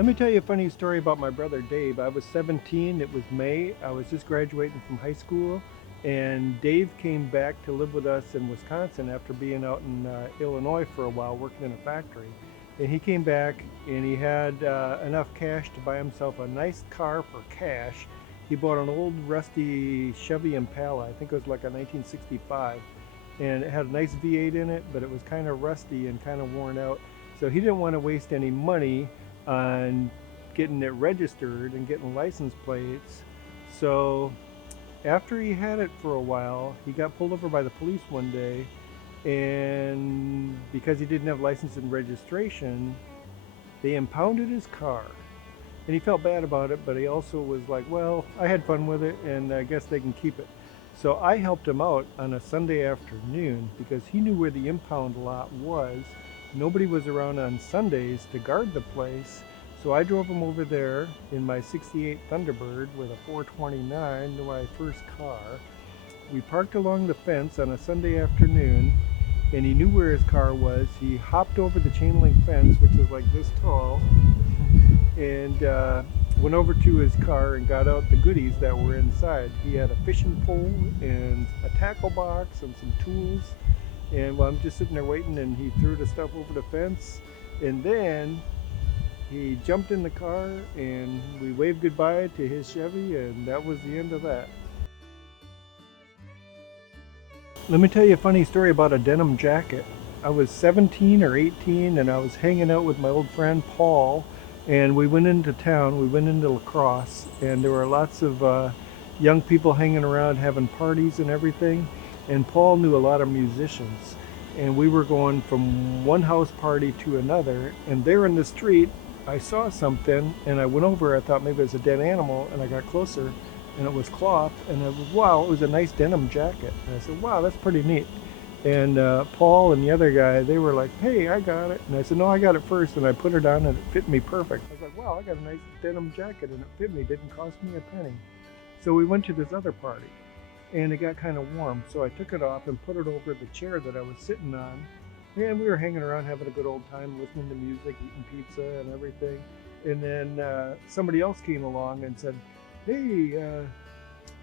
Let me tell you a funny story about my brother Dave. I was 17, it was May. I was just graduating from high school, and Dave came back to live with us in Wisconsin after being out in Illinois for a while working in a factory. And he came back and he had enough cash to buy himself a nice car for cash. He bought an old rusty Chevy Impala, I think it was like a 1965, and it had a nice V8 in it, but it was kind of rusty and kind of worn out. So he didn't want to waste any money on getting it registered and getting license plates. So after he had it for a while, he got pulled over by the police one day, and because he didn't have license and registration, they impounded his car. And he felt bad about it, but he also was like, well, I had fun with it and I guess they can keep it. So I helped him out on a Sunday afternoon because he knew where the impound lot was. Nobody was around on Sundays to guard the place. So I drove him over there in my 68 Thunderbird with a 429, my first car. We parked along the fence on a Sunday afternoon, and he knew where his car was. He hopped over the chain link fence, which is like this tall, and went over to his car and got out the goodies that were inside. He had a fishing pole and a tackle box and some tools. And while I'm just sitting there waiting, and he threw the stuff over the fence, and then he jumped in the car and we waved goodbye to his Chevy, and that was the end of that. Let me tell you a funny story about a denim jacket. I was 17 or 18 and I was hanging out with my old friend Paul, and we went into town, we went into La Crosse, and there were lots of young people hanging around having parties and everything. And Paul knew a lot of musicians, and we were going from one house party to another, and there in the street I saw something and I went over. I thought maybe it was a dead animal, and I got closer and it was cloth, and it was, wow, it was a nice denim jacket. And I said, wow, that's pretty neat. And Paul and the other guy, they were like, hey, I got it. And I said, no, I got it first. And I put her down and it fit me perfect. I was like, wow, I got a nice denim jacket and it fit me, didn't cost me a penny. So we went to this other party and it got kind of warm, so I took it off and put it over the chair that I was sitting on, and we were hanging around having a good old time, listening to music, eating pizza and everything. And then somebody else came along and said, hey,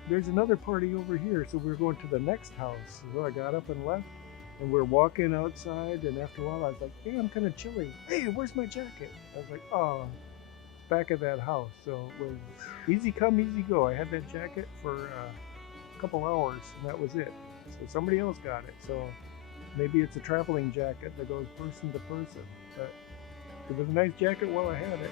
there's another party over here, so we're going to the next house. So I got up and left, and we're walking outside, and after a while I was like, hey, I'm kind of chilly. Hey, where's my jacket? I was like, oh, it's back at that house. So it was easy come, easy go. I had that jacket for couple hours, and that was it. So somebody else got it. So maybe it's a traveling jacket that goes person to person. But it was a nice jacket while I had it.